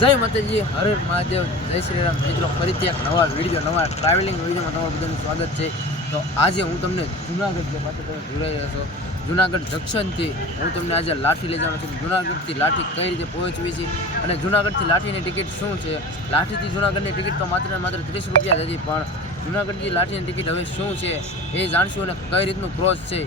જય માતાજી, હર મહાદેવ, જય શ્રી રામ. મિત્રો, ફરીથી એક નવા વીડિયો નવા ટ્રાવેલિંગ વિડીયોમાં તમારું બધાનું સ્વાગત છે. તો આજે હું તમને જુનાગઢ જે પાસે તમે જોડાઈ રહ્યા છો, જુનાગઢ જંકશનથી હું તમને આજે લાઠી લઈ જવાનો છું. જુનાગઢથી લાઠી કઈ રીતે પહોંચવી છે અને જુનાગઢથી લાઠીની ટિકિટ શું છે? લાઠીથી જુનાગઢની ટિકિટ તો માત્ર માત્ર ત્રીસ રૂપિયા હતી, પણ જુનાગઢથી લાઠીની ટિકિટ હવે શું છે એ જાણશું અને કઈ રીતનું ક્રોસ છે?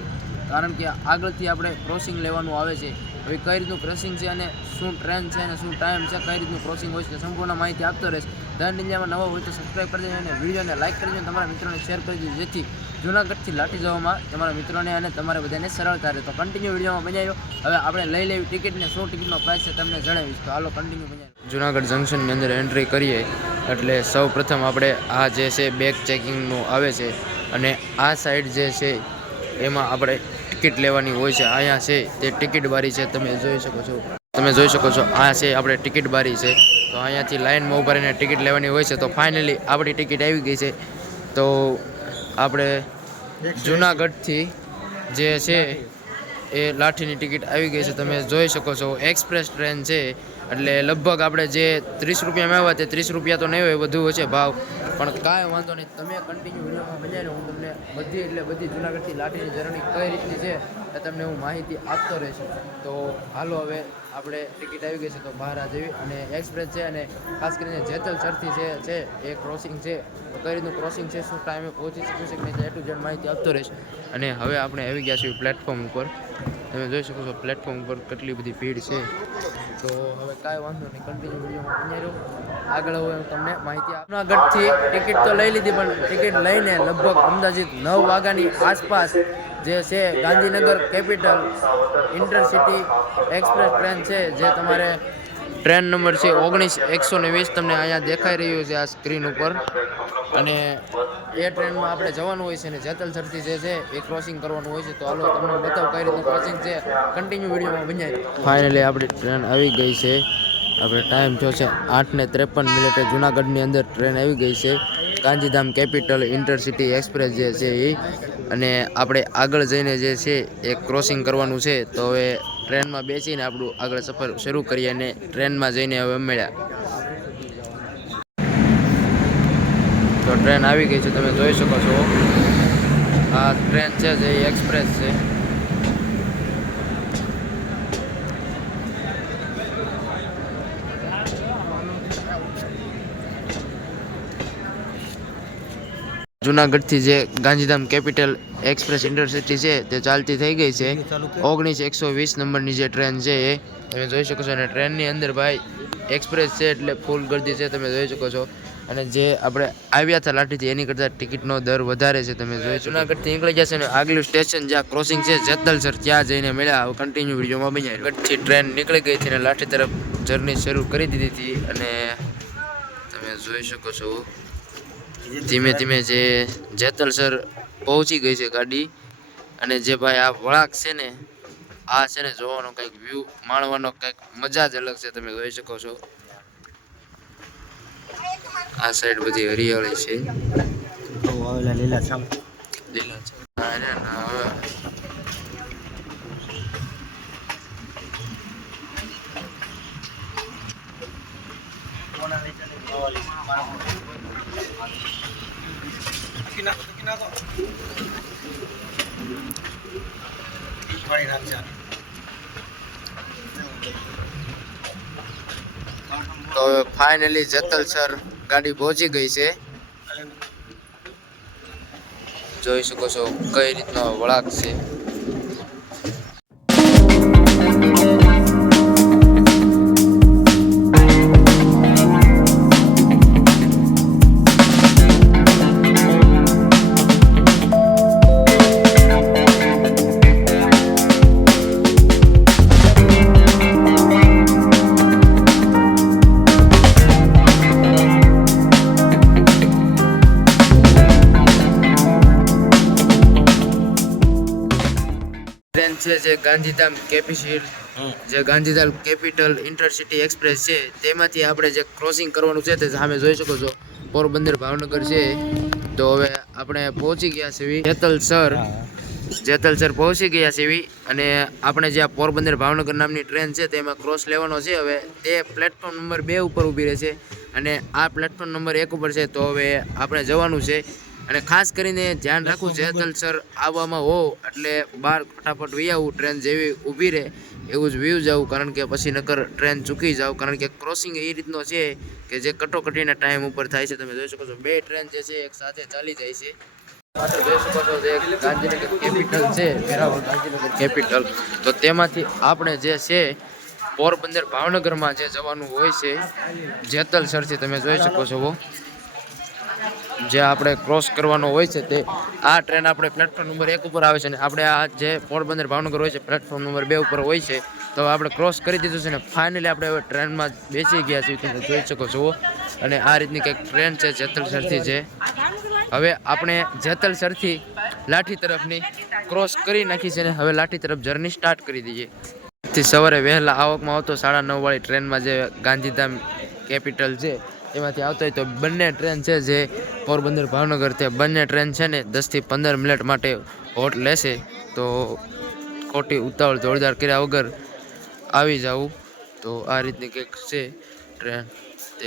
કારણ કે આગળથી આપણે ક્રોસિંગ લેવાનું આવે છે. હવે કઈ રીતનું ક્રસિંગ છે અને શું ટ્રેન છે અને શું ટાઈમ છે, કઈ રીતનું ક્રોસિંગ હોય છે સંપૂર્ણ માહિતી આપતો રહેશે. દંડ ઇન્ડિયામાં નવો હોય તો સબસ્ક્રાઈબ કરી દેજો અને વિડીયોને લાઇક કરી દેજો તમારા મિત્રોને શેર કરી દેજો, જેથી જૂનાગઢથી લાઠી જવામાં તમારા મિત્રોને અને તમારે બધાને સરળતા રહે. તો કન્ટિન્યુ વિડીયોમાં બનાવ્યો. હવે આપણે લઈ લેવી ટિકિટને શું ટિકિટનો પ્રાઇસ છે તમને જણાવીશ. તો હાલો કન્ટિન્યુ બનાવ્યો જુનાગઢ જંકશનની અંદર એન્ટ્રી કરીએ એટલે સૌ પ્રથમ આપણે આ જે છે બેગ ચેકિંગનું આવે છે અને આ સાઈડ જે છે, એમાં આપણે ટિકિટ લેવાની હોય છે. અહીંયા છે, તે ટિકિટ બારી છે. તમે જોઈ શકો છો. તમે જોઈ શકો છો, આ છે આપણે ટિકિટ બારી છે. તો અહીંયાથી લાઇનમાં ઊભા રહીને ટિકિટ લેવાની હોય છે. તો ફાઇનલી આપણી ટિકિટ આવી ગઈ છે. તો આપણે જુનાગઢથી જે છે, એ લાઠીની ટિકિટ આવી ગઈ છે. તમે જોઈ શકો છો, એક્સપ્રેસ ટ્રેન છે. એટલે લગભગ આપણે જે ત્રીસ રૂપિયામાં આવ્યા તે ત્રીસ રૂપિયા તો નહીં હોય, વધુ હશે ભાવ. પણ કાંઈ વાંધો નહીં, તમે કન્ટિન્યુ વિડીયોમાં બન્યા હું તમને બધી એટલે બધી જુનાગઢથી લાઠીની જર્ની કઈ રીતની છે એ તમને હું માહિતી આપતો રહેશે. તો હાલો હવે આપણે ટિકિટ આવી ગઈ છે તો બહાર જેવી અને એક્સપ્રેસ છે અને ખાસ કરીને જેતલ ચરથી છે છે, એ ક્રોસિંગ છે. તો કઈ રીતનું ક્રોસિંગ છે, શું ટાઈમે પહોંચી શકું છે કે નહીં એ ટુ માહિતી આપતો રહેશે. અને હવે આપણે આવી ગયા છીએ પ્લેટફોર્મ ઉપર. તમે જોઈ શકો છો પ્લેટફોર્મ ઉપર કેટલી બધી ભીડ છે. તો હવે કાંઈ વાંધો નહીં કન્ટિન્યુ વિડીયોમાં બન્યા આગળ હવે તમને માહિતી જુનાગઢથી ટિકિટ તો લઈ લીધી, પણ ટિકિટ લઈને લગભગ અંદાજિત નવ વાગ્યાની આસપાસ જે છે Gandhinagar capital intercity express train છે, જે તમારે ટ્રેન નંબર છે ઓગણીસ એકસો ને વીસ. તમને અહીંયા દેખાઈ રહ્યું છે આ સ્ક્રીન ઉપર. અને એ ટ્રેનમાં આપણે જવાનું હોય છે અને જેતલસરથી જે છે એ ક્રોસિંગ કરવાનું હોય છે. તો હાલો તમને બતાવ કઈ રીતે ક્રોસિંગ છે. કન્ટિન્યુ વિડીયોમાં બન્યા ફાઇનલી આપણી ટ્રેન આવી ગઈ છે. આપણે ટાઈમ થયો છે આઠ ને ત્રેપન મિનિટે જુનાગઢની અંદર ટ્રેન આવી ગઈ છે. ગાંધીધામ કેપિટલ ઇન્ટરસિટી એક્સપ્રેસ જે છે એ અને આપણે આગળ જઈને જે છે એ ક્રોસિંગ કરવાનું છે. તો હવે ટ્રેનમાં બેસીને આપણું આગળ સફર શરૂ કરીએ અને ટ્રેનમાં જઈને હવે મળ્યા. તો ટ્રેન આવી ગઈ છે, તમે જોઈ શકો છો. આ ટ્રેન છે જે એક્સપ્રેસ છે. જુનાગઢથી જે ગાંધીધામ કેપિટલ એક્સપ્રેસ ઇન્ટરસિટી છે તે ચાલતી થઈ ગઈ છે. ઓગણીસ એકસો વીસ નંબરની જે ટ્રેન છે એ તમે જોઈ શકો છો. અને ટ્રેનની અંદર ભાઈ એક્સપ્રેસ છે એટલે ફૂલ ગર્દી છે તમે જોઈ શકો છો. અને જે આપણે આવ્યા હતા લાઠીથી એની કરતાં ટિકિટનો દર વધારે છે તમે જોઈ જુનાગઢથી નીકળી જશે અને આગલું સ્ટેશન જ્યાં ક્રોસિંગ છે જેતલસર ત્યાં જઈને મળ્યા. કન્ટિન્યુ વિડીયોમાં બન્યા ગઢથી ટ્રેન નીકળી ગઈ હતી અને લાઠી તરફ જર્ની શરૂ કરી દીધી હતી. અને તમે જોઈ શકો છો ધીમે ધીમે જે જેતલસર પહોંચી ગઈ છે ગાડી અને જે ભાઈ આ વળાંક છે ને આ છે ને જોવાનો કંઈક વ્યૂ માણવાનો કંઈક મજા જ અલગ છે તમે જોઈ શકો છો. આ સાઈડ બધી હરિયાળી છે. લીલા છે ના, હવે તો ફાઇનલી જેતલસર ગાડી પહોંચી ગઈ છે. જોઈ શકો છો કઈ રીતનો વળાંક છે. જે ગાંધીધામ કેપિટલ જે ગાંધીધામ કેપિટલ ઇન્ટરસિટી એક્સપ્રેસ છે તેમાંથી આપણે જે ક્રોસિંગ કરવાનું છે તે સામે જોઈ શકો છો. પોરબંદર ભાવનગર છે. તો હવે આપણે પહોંચી ગયા છે જેતલ સર. જેતલ સર પહોંચી ગયા છે એવી અને આપણે જે આ પોરબંદર ભાવનગર નામની ટ્રેન છે તેમાં ક્રોસ લેવાનો છે. હવે તે પ્લેટફોર્મ નંબર બે ઉપર ઊભી રહે છે અને આ પ્લેટફોર્મ નંબર એક ઉપર છે. તો હવે આપણે જવાનું છે. અને ખાસ કરીને ધ્યાન રાખવું જેતલસર આવવામાં હો એટલે બહાર ફટાફટ વી આવું ટ્રેન જેવી ઊભી રહે એવું જ વ્યૂ જાવ કારણ કે પછી નકર ટ્રેન ચૂકી જાવ કારણ કે ક્રોસિંગ એ રીતનો છે કે જે કટોકટીના ટાઈમ ઉપર થાય છે તમે જોઈ શકો છો બે ટ્રેન જે છે એક સાથે ચાલી જાય છે. જોઈ શકો છો જે ગાંધીનગર કેપિટલ છે વેરાવળ ગાંધીનગર કેપિટલ તો તેમાંથી આપણે જે છે પોરબંદર ભાવનગરમાં જે જવાનું હોય છે જેતલસરથી તમે જોઈ શકો છો જે આપણે ક્રોસ કરવાનો હોય છે તે, આ ટ્રેન આપણે પ્લેટફોર્મ નંબર એક ઉપર આવે છે અને આપણે આ જે પોરબંદર ભાવનગર હોય છે પ્લેટફોર્મ નંબર બે ઉપર હોય છે, તો આપણે ક્રોસ કરી દીધું છે ને ફાઇનલી આપણે હવે ટ્રેનમાં બેસી ગયા છીએ. તમે જોઈ શકો છો. અને આ રીતની કંઈક ટ્રેન છે જેતલસરથી છે હવે આપણે જેતલસરથી લાઠી તરફની ક્રોસ કરી નાખી છે ને હવે લાઠી તરફ જર્ની સ્ટાર્ટ કરી દઈએ. સવારે વહેલા આવકમાં આવતો સાડા નવ વાળી ટ્રેનમાં જે ગાંધીધામ કેપિટલ છે એમાંથી આવતો હોય તો બંને ટ્રેન છે જે પોરબંદર ભાવનગર તે બંને ટ્રેન છે ને દસથી પંદર મિનિટ માટે હોટ લેશે. તો ખોટી ઉતાવળ જોરદાર કર્યા વગર આવી જવું તો આ રીતની કંઈક છે ટ્રેન. તે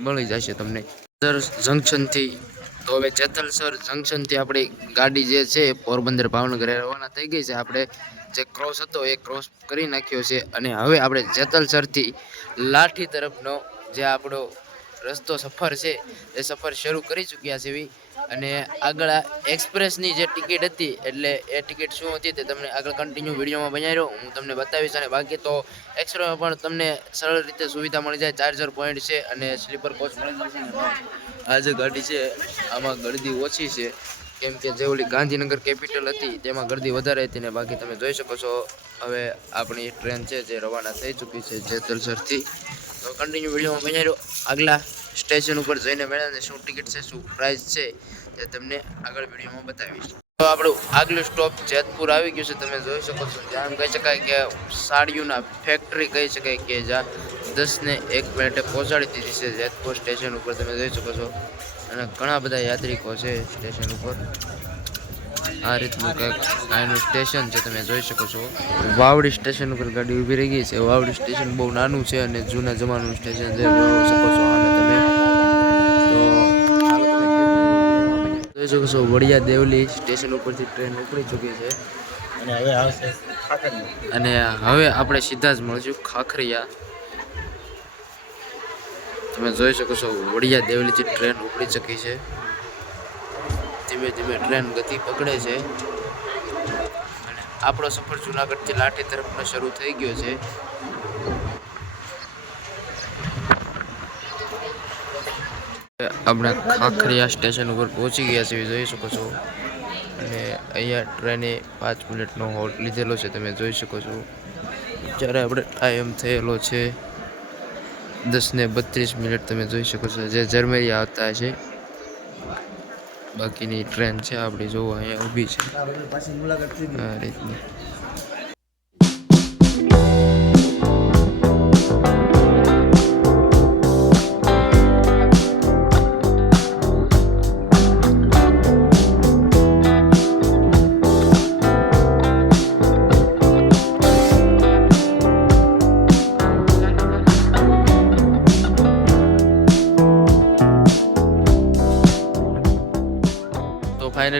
મળી જશે તમને. સર જંકશનથી તો હવે જેતલસર જંકશનથી આપણી ગાડી જે છે પોરબંદર ભાવનગર રવાના થઈ ગઈ છે. આપણે જે ક્રોસ હતો એ ક્રોસ કરી નાખ્યો છે. અને હવે આપણે જેતલસરથી લાઠી તરફનો જે આપણો રસ્તો સફર છે, એ સફર શરૂ કરી ચૂક્યા છે એવી અને આગળ એક્સપ્રેસની જે ટિકિટ હતી, એટલે એ ટિકિટ શું હતી તે તમને આગળ કન્ટિન્યુ વિડીયોમાં બનાવ્યો. હું તમને બતાવીશ અને બાકી તો એક્સપ્રેસમાં પણ તમને સરળ રીતે સુવિધા મળી જાય ચાર્જર પોઈન્ટ છે અને સ્લીપર કોચ મળી જશે આ જે ગાડી છે, આમાં ગળદી ઓછી છે. કેમ કે જે ઓલી ગાંધીનગર કેપિટલ હતી, તેમાં ગળદી વધારે હતી ને બાકી તમે જોઈ શકો છો. હવે આપણી ટ્રેન છે, જે રવાના થઈ ચૂકી છે, જેતલસરથી. તો કન્ટિન્યુ વિડીયોમાં બનાવ્યો આગલા સ્ટેશન ઉપર જઈને મેળવીને શું ટિકિટ છે, શું પ્રાઇસ છે તે તમને આગળ વિડીયોમાં બતાવીશ. તો આપણું આગલું સ્ટોપ જેતપુર આવી ગયું છે, તમે જોઈ શકો છો. જ્યાં કહી શકાય કે સાડીઓના ફેક્ટરી કહી શકાય કે જ્યાં દસને એક મિનિટે પહોંચાડી દીધી છે જેતપુર સ્ટેશન ઉપર. તમે જોઈ શકો છો. અને ઘણા બધા યાત્રિકો છે સ્ટેશન ઉપર. આ રીતનું કંઈક આનું સ્ટેશન છે તમે જોઈ શકો છો. વાવડી સ્ટેશન ઉપર ગાડી ઊભી રહી ગઈ છે. વાવડી સ્ટેશન બહુ નાનું છે અને જૂના જમાનાનું સ્ટેશન છે જોઈ શકો છો આને તમે. તો જોઈ શકો છો. વડિયા દેવલી સ્ટેશન ઉપરથી ટ્રેન ઉપડી ચૂકી છે. અને હવે આવશે અને હવે આપણે સીધા જ મળશું ખાખરિયા. તમે જોઈ શકો છો વડિયા દેવલીથી ટ્રેન ઉપડી ચૂકી છે. ધીમે ધીમે ટ્રેન ગતિ પકડે છે. અને આપણો સફર જુનાગઢથી લાઠી તરફનો શરૂ થઈ ગયો છે. આપણે ખાખરિયા સ્ટેશન ઉપર પહોંચી ગયા છીએ, જોઈ શકો છો. અને અહીંયા ટ્રેને પાંચ મિનિટનો હોલ્ટ લીધેલો છે, તમે જોઈ શકો છો. જ્યારે આપણે ટાઈમ થયેલો છે દસ ને બત્રીસ મિનિટ, તમે જોઈ શકો છો. જે જર્મેરિયા આવતા છે. બાકીની ટ્રેન છે આપણી જોવો અહીંયા ઊભી છે. આ રીતની.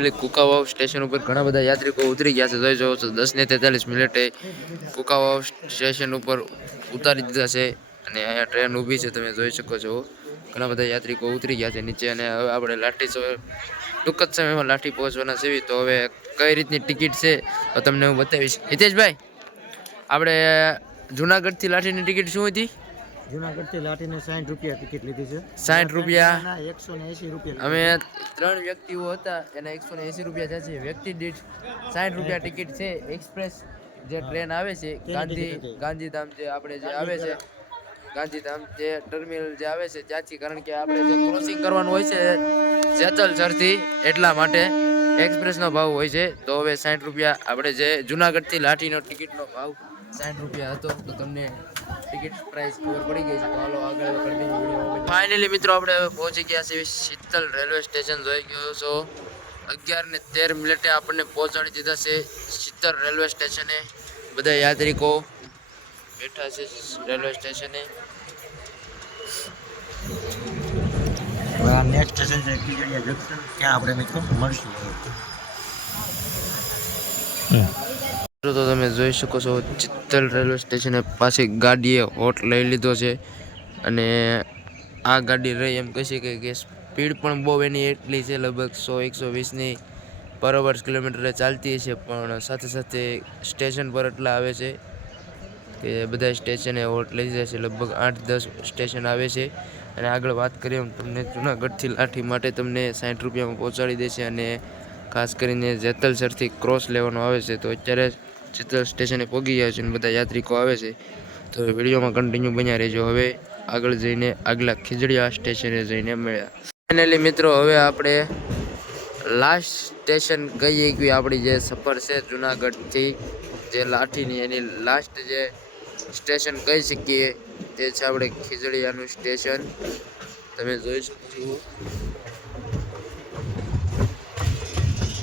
ફાઇનલી કુકાવાવ સ્ટેશન ઉપર ઘણા બધા યાત્રિકો ઉતરી ગયા છે. જોઈ જોવો છો દસ ને તેતાલીસ મિનિટે કુકાવાવ સ્ટેશન ઉપર ઉતારી દીધા છે અને અહીંયા ટ્રેન ઊભી છે, તમે જોઈ શકો છો. ઘણા બધા યાત્રિકો ઉતરી ગયા છે નીચે અને હવે આપણે લાઠી ટૂંક જ સમયમાં લાઠી પહોંચવાના છે. તો હવે કઈ રીતની ટિકિટ છે તો તમને હું બતાવીશ. હિતેશભાઈ, આપણે જુનાગઢથી લાઠીની ટિકિટ શું હતી? જુનાગઢથી લાઠીને સાઠ રૂપિયા ટિકિટ લીધી છે. 60 રૂપિયા? એકસો ને એસી રૂપિયા અમે ત્રણ વ્યક્તિઓ હતા એના એકસો ને એંસી રૂપિયા થયા છે. વ્યક્તિ દીઠ સાઠ રૂપિયા ટિકિટ છે. એક્સપ્રેસ જે ટ્રેન આવે છે ગાંધી ગાંધીધામ જે આપણે જે આવે છે ગાંધીધામ. જે ટર્મિનલ જે આવે છે ત્યાંથી કારણ કે આપણે જે ક્રોસિંગ કરવાનું હોય છે જેતલસરથી એટલા માટે એક્સપ્રેસનો ભાવ હોય છે. તો હવે સાઠ રૂપિયા આપણે જે જુનાગઢથી લાઠીનો ટિકિટનો ભાવ સાઠ રૂપિયા હતો. તો તમને ટિકિટ પ્રાઇસ ખબર પડી ગઈ છે. તો હાલો આગળ કન્ટિન્યુ ફાઇનલી મિત્રો આપણે હવે પહોંચી ગયા છીએ શીતલ રેલવે સ્ટેશન. જોઈ ગયો છો? અગિયાર ને તેર મિનિટે આપણને પહોંચાડી દીધા છે શીતલ રેલવે સ્ટેશને. બધા યાત્રિકો બેઠા છે રેલવે સ્ટેશને. નેક્સ્ટ સ્ટેશન છે ત્યાં આપણે મિત્રો મળશું મિત્રો તો તમે જોઈ શકો છો, ચિત્તલ રેલવે સ્ટેશને પાછી ગાડીએ હોટ લઈ લીધો છે અને આ ગાડી રહી એમ કહી શકીએ કે સ્પીડ પણ બહુ એની એટલી છે, લગભગ સો, એકસો વીસની પર વર્ષ કિલોમીટરે ચાલતી છે, પણ સાથે સાથે સ્ટેશન પર એટલા આવે છે કે બધા સ્ટેશને હોટ લઈ જાય છે, લગભગ આઠ, દસ સ્ટેશન આવે છે અને આગળ વાત કરીએ એમ તમને જુનાગઢથી લાઠી માટે તમને સાઠ રૂપિયામાં પહોંચાડી દેશે અને ખાસ કરીને જેતલસરથી ક્રોસ લેવાનો આવે છે, તો અત્યારે ચિત્તલ સ્ટેશને પહોંચી ગયા છે અને બધા યાત્રિકો આવે છે. તો વિડીયોમાં કન્ટિન્યુ બન્યા રહેજો. હવે આગળ જઈને આગલા ખીજડીયા સ્ટેશને જઈને મળ્યા. ફાઇનલી મિત્રો, હવે આપણે લાસ્ટ સ્ટેશન ગઈ ગયું આપણી જે સફર છે જુનાગઢથી, જે લાઠીની એની લાસ્ટ જે સ્ટેશન કહી શકીએ, તે છે આપણે ખીજડીયાનું સ્ટેશન તમે જોઈ શકો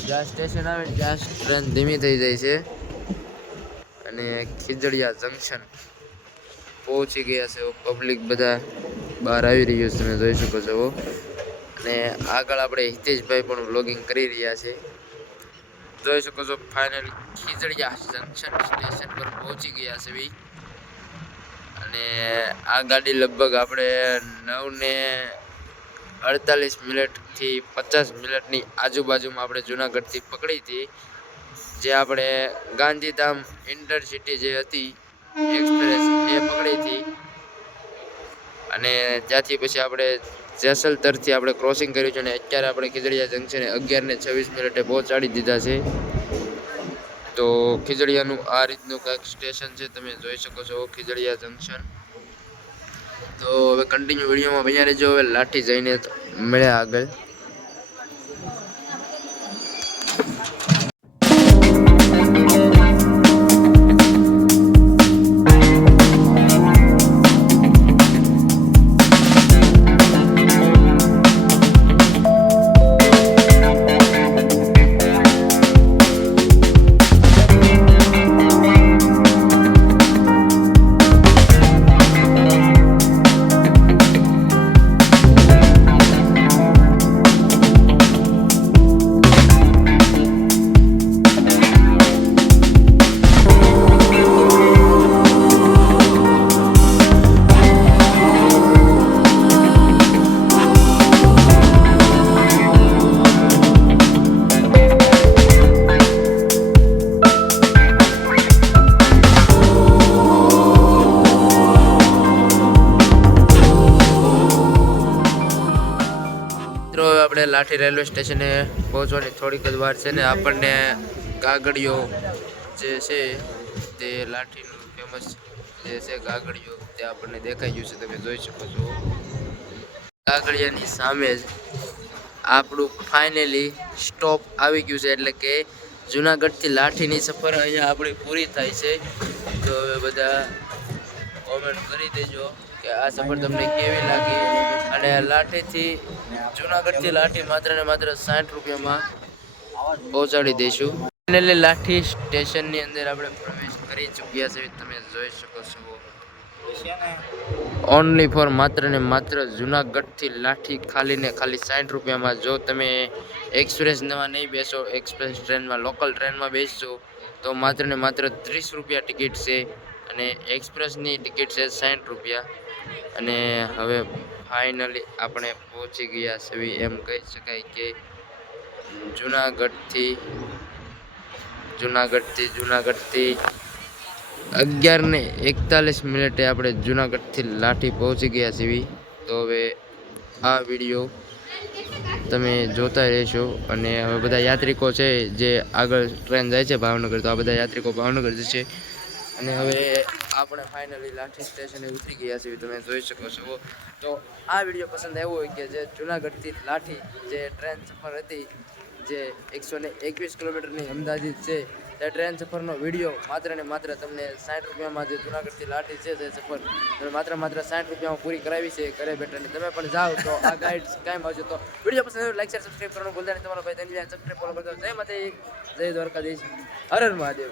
જ્યાં સ્ટેશન આવે ત્યાં ટ્રેન ધીમી થઈ જાય છે. અને ખીજડીયા જંકશન પહોંચી ગયા છે. પબ્લિક બધા બહાર આવી રહ્યું છે. તમે જોઈ શકો છો. અને આગળ આપણે હિતેશભાઈ પણ વ્લોગિંગ કરી રહ્યા છે. જોઈ શકો છો ફાઇનલ ખીજડીયા જંકશન સ્ટેશન પર પહોંચી ગયા છે ભાઈ અને આ ગાડી લગભગ આપણે નવ ને અડતાલીસ મિનિટથી પચાસ મિનિટની આજુબાજુમાં આપણે જુનાગઢથી પકડી હતી. જે આપણે ગાંધીધામ ઇન્ટરસિટી જે હતી એક્સપ્રેસ એ પકડી હતી. અને ત્યાંથી પછી આપણે જેસલતરથી આપણે ક્રોસિંગ કર્યું છે અને અત્યારે આપણે ખીજડીયા જંકશને અગિયારને છવ્વીસ મિનિટે પહોંચાડી દીધા છે. તો ખીજડીયાનું આ રીતનું કંઈક સ્ટેશન છે, તમે જોઈ શકો છો ખીજડીયા જંકશન તો હવે કન્ટિન્યુ વિડીયોમાં બન્યા રહેજો, હવે લાઠી જઈને મળ્યા આગળ. આપણે લાઠી રેલવે સ્ટેશને પહોંચવાની થોડીક જ વાર છે ને આપણને કાગડીઓ જે છે તે લાઠીનું ફેમસ જે છે કાગડીઓ તે આપણને દેખાઈ ગયું છે, તમે જોઈ શકો છો. કાગળિયાની સામે જ આપણું ફાઇનલી સ્ટોપ આવી ગયું છે, એટલે કે જુનાગઢથી લાઠીની સફર અહીંયા આપણી પૂરી થાય છે. તો હવે બધા કોમેન્ટ કરી દેજો કે આ સફર તમને કેવી લાગી? અને લાઠીથી જુનાગઢથી લાઠી માત્ર ને માત્ર સાઠ રૂપિયામાં પહોંચાડી દઈશું. ફાઇનલી લાઠી સ્ટેશનની અંદર આપણે પ્રવેશ કરી ચૂક્યા છે. તમે જોઈ શકો છો. ઓનલી ફોર માત્ર ને માત્ર જુનાગઢથી લાઠી ખાલી ને ખાલી સાઠ રૂપિયામાં. જો તમે એક્સપ્રેસમાં નહીં બેસો, એક્સપ્રેસ ટ્રેનમાં, લોકલ ટ્રેનમાં બેસશો, તો માત્ર ને માત્ર ત્રીસ રૂપિયા ટિકિટ છે અને એક્સપ્રેસની ટિકિટ છે સાઠ રૂપિયા. અને હવે ફાઇનલી આપણે પહોંચી ગયા છે એમ કહી શકાય કે જુનાગઢથી જુનાગઢથી જુનાગઢથી અગિયાર ને એકતાલીસ મિનિટે આપણે જુનાગઢથી લાઠી પહોંચી ગયા છીએ. તો હવે આ વીડિયો તમે જોતા રહેશો અને હવે બધા યાત્રિકો છે જે આગળ ટ્રેન જાય છે ભાવનગર, તો આ બધા યાત્રિકો ભાવનગર જશે. અને હવે આપણે ફાઇનલી લાઠી સ્ટેશને ઉતરી ગયા છીએ, તમે જોઈ શકો છો. તો આ વીડિયો પસંદ આવ્યો હોય કે જે જૂનાગઢથી લાઠી જે ટ્રેન સફર હતી, જે એકસો ને એકવીસ કિલોમીટરની અંદાજિત છે, તે ટ્રેન સફરનો વીડિયો માત્ર ને માત્ર તમને સાઠ રૂપિયામાં જે જૂનાગઢથી લાઠી છે, તે સફર તમે માત્ર માત્ર સાઠ રૂપિયામાં પૂરી કરાવી છે, ઘરે બેઠાની તમે પણ જાઓ તો આ ગાઈડ કાંઈ આવજો. તો વીડિયો પસંદ આવ્યો લાઈક શેર સબસ્ક્રાઈબ કરવાનું ભૂલતા નહીં. તમારો ભાઈ ધન્યવાદ. સબસ્ક્રાઈબ ફોલો કરજો. જય માતા જય દ્વારકાધીશ. હર હર મહાદેવ.